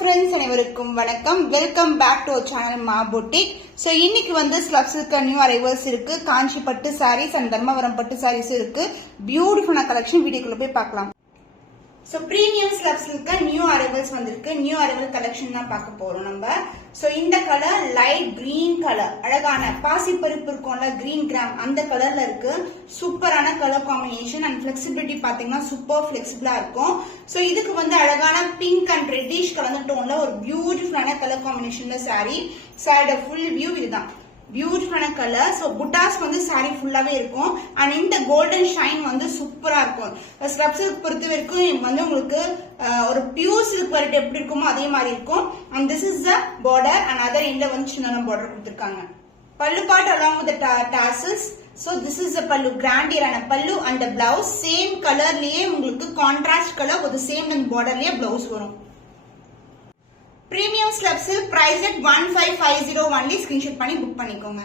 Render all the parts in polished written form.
friends அனைவருக்கும் வணக்கம். Welcome back to channel மா புட்டிக். ஸோ இன்னைக்கு வந்து ஸ்லப்ஸுக்கு நியூ அரைவல்ஸ் இருக்கு. காஞ்சி பட்டு சாரீஸ் அண்ட் தர்மவரம் பட்டு சாரீஸ் இருக்கு. பியூட்டிஃபுல்லான கலெக்ஷன் வீடியோக்குள்ள போய் பார்க்கலாம். ஸோ ப்ரீமியம் ஸ்லப்ஸுக்கு நியூ அரைவல்ஸ் வந்திருக்கு. நியூ அரைவல் கலெக்ஷன் தான் பார்க்க போறோம் நம்ம. ஸோ இந்த கலர் லைட் கிரீன் கலர், அழகான பாசிப்பருப்பு இருக்கும்ல கிரீன் கிராம் அந்த கலர்ல இருக்கு. சூப்பரான கலர் காம்பினேஷன் அண்ட் பிளெக்சிபிலிட்டி பாத்தீங்கன்னா சூப்பர் பிளெக்சிபிளா இருக்கும். ஸோ இதுக்கு வந்து அழகான பிங்க் அண்ட் ரெட்டிஷ் கலர் டோன்ல ஒரு பியூட்டிஃபுல்லான கலர் காம்பினேஷன்ல சாரி. சாரியோட ஃபுல் வியூ இதுதான். பியூட்டிஃபுல்லான கலர். ஸோ புட்டாஸ் வந்து சாரி ஃபுல்லாவே இருக்கும். அண்ட் இந்த கோல்டன் ஷைன் வந்து சூப்பரா இருக்கும். ஸ்லப் சில்க் பொறுத்த வரைக்கும் வந்து உங்களுக்கு ஒரு பியூர் சில்க் வெரைட்டி எப்படி இருக்குமோ அதே மாதிரி இருக்கும். And this is the border and other எண்ட்ல வந்து சின்ன பார்டர் கொடுத்திருக்காங்க. Pallu part along with tassels. So this is a pallu, grandier pallu and the blouse same color liye உங்களுக்கு contrast color with the same and border liye blouse varum. Premium slab silk price at 1550 only. Screenshot பண்ணி book பண்ணிக்கோங்க.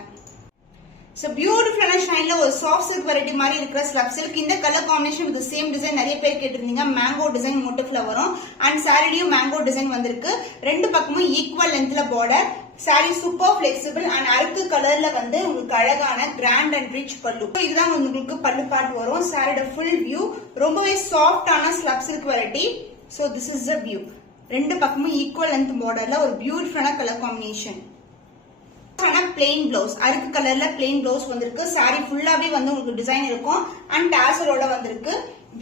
So beautiful and shine la ஒரு soft silk variety மாதிரி இருக்கிற slab silk. இந்த color combination with the same design நிறைய பேர் கேட்டிருந்தீங்க. mango design motifல வரும் and saree mango design வந்திருக்கு. ரெண்டு பக்கமும் equal lengthல border. saree super flexible and அருக்கு கலர்ல வந்து உங்களுக்கு அழகான grand and rich pallu. இதுதான் உங்களுக்கு பல்லு பார்ட் வரும். saree full view ரொம்பவே சாஃப்ட்டான slab silk variety. So this is the view. ரெண்டு பக்கமும் ஈக்குவல் லென்த் பார்டர்ல ஒரு பியூட்டிஃபுல்லான கலர் காம்பினேஷன். பிளெயின் பிளவுஸ், அருக்கு கலர்ல பிளெயின் பிளவுஸ் வந்திருக்கு. சாரி ஃபுல்லாவே வந்து உங்களுக்கு டிசைன் இருக்கும் அண்ட் டாசலோட வந்திருக்கு.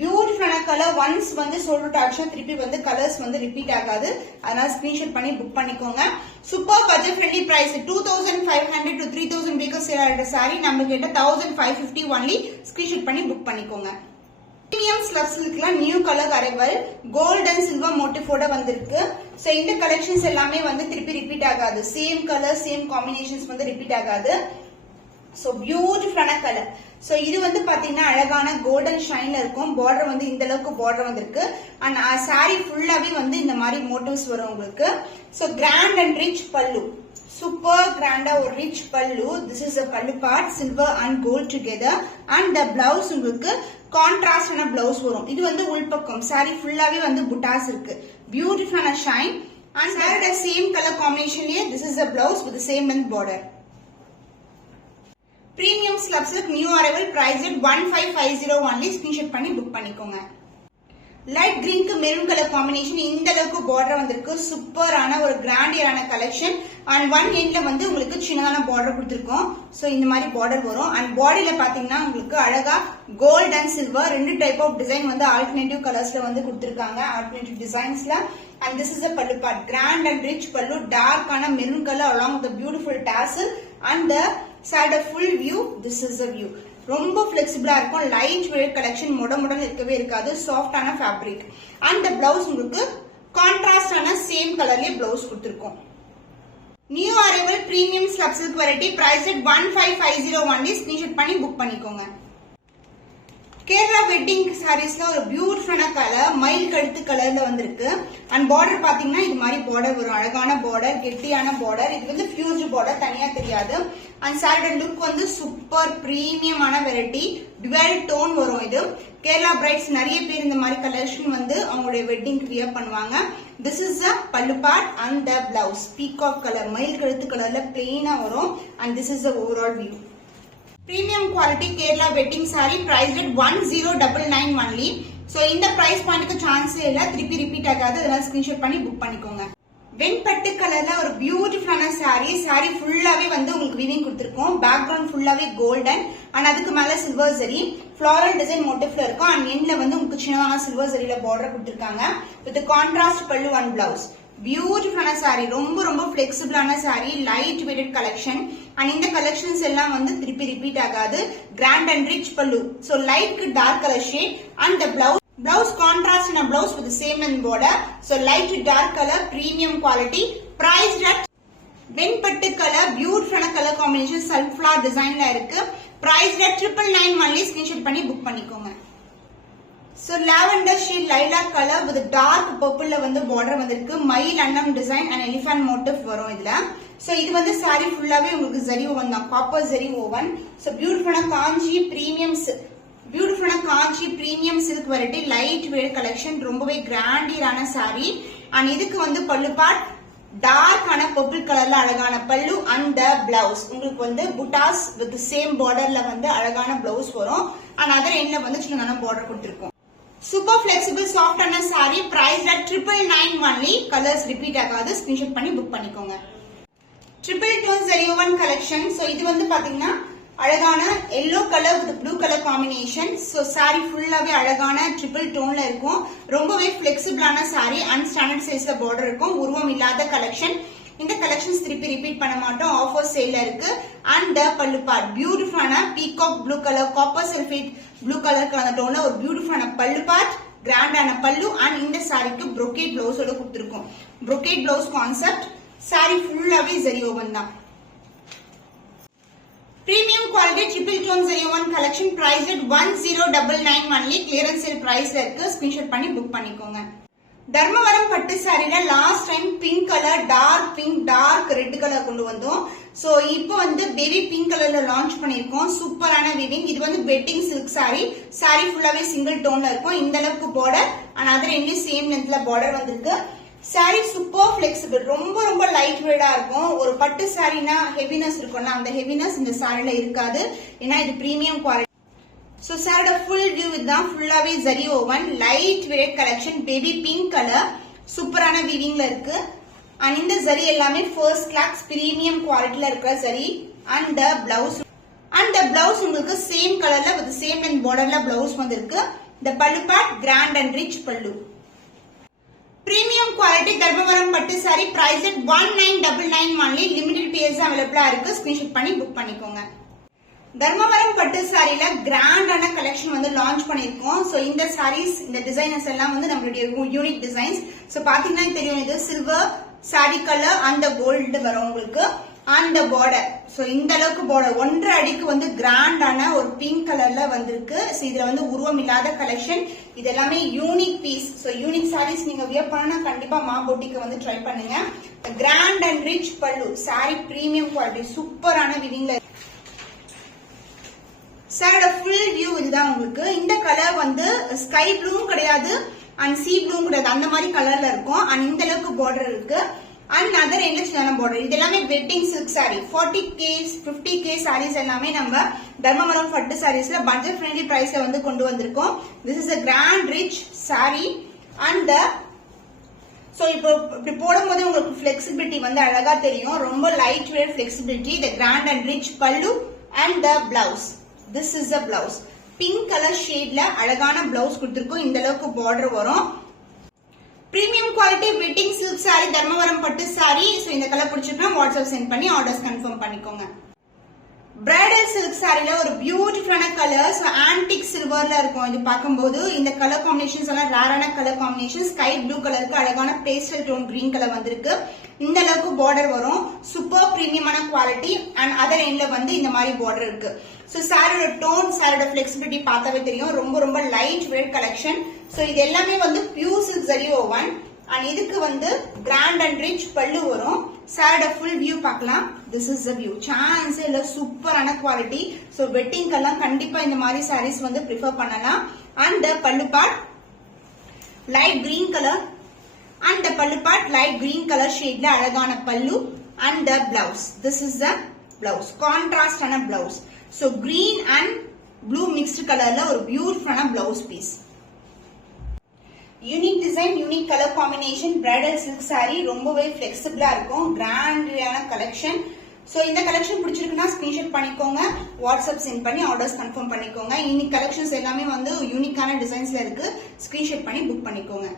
பியூட்டிஃபுல்லான கலர். ஒன்ஸ் வந்து சொல்லிட்டு ஆக்சுவலா திருப்பி வந்து கலர்ஸ் வந்து ரிப்பீட் ஆகாது. அதனால ஸ்கிரீன்ஷாட் பண்ணி புக் பண்ணிக்கோங்க. Super budget friendly price 2500 to 3000 பேக்கர் சேல் ஆகிற சாரி நம்ம கிட்ட 1550 ஒன்லி. ஸ்கிரீன்ஷாட் பண்ணி புக் பண்ணிக்கோங்க. Premium slab silkல new colour arrival gold and silver மோட்டிஃபோட வந்திருக்கு. சோ இந்த கலெக்ஷன்ஸ் எல்லாமே வந்து திருப்பி ரிப்பீட் ஆகாது. சேம் கலர் சேம் காம்பினேஷன்ஸ் வந்து ரிப்பீட் ஆகாது. சோ பியூட்டிஃபுல்லான கலர். சோ இது வந்து பாத்தீங்கன்னா அழகான கோல்டன் ஷைன்ல இருக்கும். பார்டர் வந்து இந்த அளவுக்கு பார்டர் வந்திருக்கு அண்ட் சாரி ஃபுல்லாவே வந்து இந்த மாதிரி மோட்டிவ்ஸ் வரும் உங்களுக்கு. So grand and rich pallu, super கிராண்டா ஒரு rich pallu. This is a pallu part, silver and gold together and the blouse உங்களுக்கு கான்ட்ராஸ்டான பிளவுஸ் வரும். இது வந்து உள்பக்கம் சாரி ஃபுல்லாவே வந்து புட்டாஸ் இருக்கு. பியூட்டிஃபுல்லான ஷைன் அண்ட் சாரியோட சேம் கலர் காம்பினேஷன்லயே this is a blouse with the same length border. Premium slab silk new arrival price at 1550 only. Screenshot பண்ணி புக் பண்ணிக்கோங்க. லைட் கிரீனுக்கு மெரூன் கலர் காம்பினேஷன் இந்த அளவுக்கு பார்டர் வந்திருக்கு. சூப்பரான ஒரு கிராண்டியரான கலெக்ஷன் அண்ட் ஒன் எண்ட்ல வந்து உங்களுக்கு சின்னதான பார்டர் கொடுத்திருக்கோம். சோ இந்த மாதிரி பார்டர் வரும் அண்ட் பாடியில பாத்தீங்கன்னா உங்களுக்கு அழகா கோல்ட் அண்ட் சில்வர் ரெண்டு டைப் ஆஃப் டிசைன் வந்து ஆல்டர்னேட்டிவ் கலர்ஸ்ல வந்து கொடுத்திருக்காங்க. ஆல்டர்னேட்டிவ் டிசைன்ஸ்ல and this is a pallu part, grand and rich pallu, dark ஆன maroon colour along with the beautiful tassel and the side of full view. This is a view. ரொம்ப பிளெக்சிபிளா இருக்கும். Light weight collection, முடன் இருக்கவே இருக்காது. சாஃப்டான fabric and blouse உங்களுக்கு கான்ட்ராஸ்டான same கலர்லயே blouse கொடுத்திருக்கோம். New arrival premium slub silk variety price at 1550 only. Screenshot பண்ணி புக் பண்ணிக்கோங்க. கேரளா வெட்டிங் சாரீஸ்ல ஒரு பியூட்டிஃபுல்லான கலர் மயில் கழுத்து கலர்ல வந்திருக்கு அண்ட் பார்டர் பாத்தீங்கன்னா இது மாதிரி பார்டர் வரும். அழகான பார்டர், கெட்டியான பார்டர். இது வந்து ஃபியூஸ்டு பார்டர், தனியா தெரியாது. அண்ட் சாரியோட லுக் வந்து சூப்பர் பிரீமியமான வெரைட்டி, டுவெல் டோன் வரும். இது கேரளா பிரைட்ஸ் நிறைய பேர் இந்த மாதிரி கலெக்ஷன் வந்து அவங்களுடைய வெட்டிங் வியர் பண்ணுவாங்க. This is a pallu part and the blouse peacock colour மயில் கழுத்து கலர்ல பிளெயினா வரும் and this is the overall view. Premium quality Kerala wedding saree priced at 1099 only. So இந்த price பாயிண்ட்க்கு சான்ஸ் இல்ல, திருப்பி ரிப்பீட் ஆகாது. அதனால ஸ்கிரீன்ஷாட் பண்ணி புக் பண்ணிக்கோங்க. வெண்பட்டு கலர்ல ஒரு பியூட்டிஃபுல்லான saree ஃபுல்லாவே வந்து உங்களுக்கு வீவிங் கொடுத்திருக்கோம். பேக்ரவுண்ட் ஃபுல்லாவே கோல்டன் அண்ட் அதுக்கு மேல சில்வர் ஜரி ஃப்ளாரல் டிசைன் மோட்டிவ்ல இருக்கும் அண்ட் எண்ட்ல வந்து உங்களுக்கு சின்னதான சில்வர் ஜரியில பார்டர் கொடுத்திருக்காங்க with contrast pallu and blouse. பியூட்டிஃபுல்லான சாரி, ரொம்ப பிளெக்சிபிளான sari, light weight collection and இந்த கலெக்ஷன்ஸ் எல்லாம் வந்து திருப்பி ரிப்பீட் ஆகாது. Grand and rich pallu, so light dark colour shade and the blouse contrast in a blouse with the same length border. So light to dark color, premium quality, priced at வெண்பட்டு colour, பியூட்டிஃபுல்லான colour combination, sunflower டிசைன்ல இருக்கு. priced at 999 only. Screenshot பண்ணி book பண்ணிக்கோங்க. So lavender shade lilac color with dark purple வந்து border வந்திருக்கு. மயில் அன்னம் டிசைன் and elephant motif வரும் இதுல. So இது வந்து saree ஃபுல்லாவே உங்களுக்கு ஜரி ஓவன் தான், காப்பர் ஜரி ஓவன். So பியூட்டிஃபுல்லான Kanchi premium silk variety, light weight collection, ரொம்பவே கிராண்டியரான saree அண்ட் இதுக்கு வந்து பல்லு பார்ட் டார்க்கான பர்பிள் கலர்ல அழகான பல்லு அண்ட் த பிளவுஸ் உங்களுக்கு வந்து புட்டாஸ் வித் சேம் பார்டர்ல வந்து அழகான பிளவுஸ் வரும் அண்ட் அதர் எண்ட்ல வந்து சின்ன பார்டர் கொடுத்திருக்கோம். சூப்பர் பிளெக்சிபிள் சாஃப்டான sari price at 999 only. Colours repeat ஆகாது. ஸ்கிரீன்ஷாட் பண்ணி புக் பண்ணிக்கோங்க. Triple tone zari woven collection. So இது வந்து பாத்தீங்கன்னா அழகான yellow colour with blue colour combination. So sari ஃபுல்லாவே அழகான ட்ரிபிள் டோன்ல இருக்கும். ரொம்பவே பிளெக்சிபிளான சாரி. அன்ஸ்டாண்டர்ட் சைஸ்ல பார்டர் இருக்கும். உருவம் இல்லாத கலெக்ஷன். இந்த கலெக்ஷன்ஸ் திருப்பி ரிப்பீட் பண்ண மாட்டோம். ஆஃபர் சேல்ல இருக்கு. அண்ட் பல்லு பார்ட் பியூட்டிஃபுல்லான peacock blue colour copper sulphate blue colour கலந்த டோன்ல ஒரு பியூட்டிஃபுல்லான பல்லு பார்ட் கிராண்டான பல்லு அண்ட் இந்த சாரிக்கு brocade பிளவுஸோட கொடுத்திருக்கோம். brocade blouse concept. சாரி ஃபுல்லாவே ஜரி ஓவன் தான். Premium quality triple tone zari one collection priced at 1099 only. Clearance sale price la irukku. Screenshot panni book pannikonga. Dharmavaram பட்டு சாரில last time pink colour dark pink dark red colour கொண்டு வந்தோம். So இப்போ வந்து baby pink கலர்ல launch பண்ணிருக்கோம். சூப்பரான weaving. இது வந்து வெட்டிங் சில்க் சாரி. சாரி ஃபுல்லாவே சிங்கிள் டோன்ல இருக்கும். இந்த அளவுக்கு பார்டர் அண்ட் அதர் எண்ட்ல சேம் லென்த்ல பார்டர் வந்திருக்கு. Sari super flexible. ரொம்ப ரொம்ப லைட் வெயிட்டா இருக்கும். ஒரு பட்டு சாரினா ஹெவினஸ் இருக்கும்ல, அந்த ஹெவினஸ் இந்த சாரில இருக்காது. ஏன்னா இது பிரீமியம் குவாலிட்டி. சோ சாரோட ஃபுல் வியூ இதுதான். ஃபுல்லாவே zari woven light weight collection. Baby pink colour சூப்பரான வீவிங்ல இருக்கு. அண்ட் இந்த ஜரி எல்லாமே ஃபர்ஸ்ட் கிளாஸ் பிரீமியம் குவாலிட்டில இருக்கிற ஜரி. அண்ட் த பிளவுஸ் உங்களுக்கு சேம் கலர்ல வித் சேம் அண்ட் பார்டர்ல பிளவுஸ் வந்திருக்கு. இந்த pallu part grand and rich pallu. Premium quality Dharmavaram பட்டு sari price at 1999 only. Limited piece அவைலபிளா இருக்கு. ஸ்கிரீன்ஷாட் பண்ணி புக் பண்ணிக்கோங்க. தர்மவரம் பட்டு சாரில கிராண்டான கலெக்ஷன் வந்து லான்ச் பண்ணிருக்கோம். சோ இந்த சாரீஸ் இந்த டிசைனர்ஸ் எல்லாம் வந்து நம்மளுடைய யூனிக் டிசைன்ஸ். சோ பாத்தீங்கன்னா தெரியும் இது சில்வர் சாரி கலர் அந்த கோல்டு வரும் உங்களுக்கு. அந்த பார்டர் சோ இந்த அளவுக்கு பார்டர் 1.5 அடிக்கு வந்து கிராண்டான ஒரு பிங்க் கலர்ல வந்திருக்கு. சோ இதுல வந்து உருவம் இல்லாத கலெக்ஷன். இது எல்லாமே unique piece. So unique saris நீங்க வியர் பண்ணா கண்டிப்பா மா பொட்டிக்கு வந்து ட்ரை பண்ணுங்க. Grand and rich pallu. Sari premium quality சூப்பரான விவிங்ல. சாரோட ஃபுல் வியூ இதுதான் உங்களுக்கு. இந்த கலர் வந்து ஸ்கை ப்ளூவும் கிடையாது அண்ட் சீ ப்ளூவும் கிடையாது. அந்த மாதிரி கலர்ல இருக்கும். அண்ட் இந்த அளவுக்கு பார்டர் இருக்கு. அண்ட் அதர் எண்ட்ல சின்ன பார்டர். இது எல்லாமே wedding silk sorry. 40K 50K saris எல்லாமே நம்ம தர்மவரம் பட்டு சாரீஸ்ல பட்ஜெட் ஃப்ரெண்ட்லி பிரைஸ்ல வந்து கொண்டு வந்திருக்கோம். This is a grand rich saree and so இப்போ இப்படி போடும்போது உங்களுக்கு flexibility வந்து அழகா தெரியும். ரொம்ப light weight flexibility. the grand and rich pallu and the blouse. This is the blouse. Pink colour ஷேட்ல அழகான பிளவுஸ் கொடுத்திருக்கோம். இந்த அளவுக்கு பார்டர் வரும். Premium quality wedding silk sari Dharmavaram பட்டு சாரி. சோ இந்த கலர் பிடிச்சிருக்கா வாட்ஸ்அப் சென்ட் பண்ணி ஆர்டர்ஸ் கன்ஃபார்ம் பண்ணிக்கோங்க. பிரைடல் சில்க் சாரில ஒரு பியூட்டிஃபுல்லான கலர். சோ ஆன்டிக் சில்வர்ல இருக்கும். இது பார்க்கும்போது இந்த கலர் காம்பினேஷன்ஸ் எல்லாம் ரேரான கலர் காம்பினேஷன். ஸ்கை ப்ளூ கலருக்கு அழகான பேஸ்டல் டோன் கிரீன் கலர் வந்திருக்கு. இந்த அளவுக்கு பார்டர் வரும். சூப்பர் பிரீமியமான குவாலிட்டி அண்ட் அதர் எண்ட்ல வந்து இந்த மாதிரி பார்டர் இருக்கு. சோ சாரியோட டோன் சாரியோட பிளெக்சிபிலிட்டி பார்த்தாவே தெரியும். ரொம்ப ரொம்ப லைட் வெயிட் கலெக்ஷன். சோ இது எல்லாமே வந்து pure silk zari woven and இதுக்கு வந்து கிராண்ட் அண்ட் ரிச் பல்லு வரும். சாரியோட ஃபுல் வியூ பார்க்கலாம். This is the view. Chance இல்ல சூப்பரான குவாலிட்டி. சோ வெட்டிங் எல்லாம் கண்டிப்பா இந்த மாதிரி சாரீஸ் வந்து ப்ரிஃபர் பண்ணலாம். And pallu part light green colour and pallu part light green colour ஷேட்ல அழகான pallu and the blouse. This is the blouse. கான்ட்ராஸ்டான blouse. So green and blue mixed colorல ஒரு பியூட்டிஃபுல்லான blouse piece. Unique design unique colour combination. Bridal silk sari. ரொம்பவே பிளெக்சிபிளா இருக்கும். கிராண்டான கலெக்ஷன். சோ இந்த கலெக்ஷன் பிடிச்சிருக்குன்னா ஸ்கிரீன்ஷாட் பண்ணிக்கோங்க. வாட்ஸ்அப் சென்ட் பண்ணி ஆர்டர்ஸ் கன்ஃபார்ம் பண்ணிக்கோங்க. இன்னைக்கு கலெக்ஷன்ஸ் எல்லாமே வந்து யூனிக்கான டிசைன்ஸ்ல இருக்கு. ஸ்கிரீன்ஷாட் பண்ணி புக் பண்ணிக்கோங்க.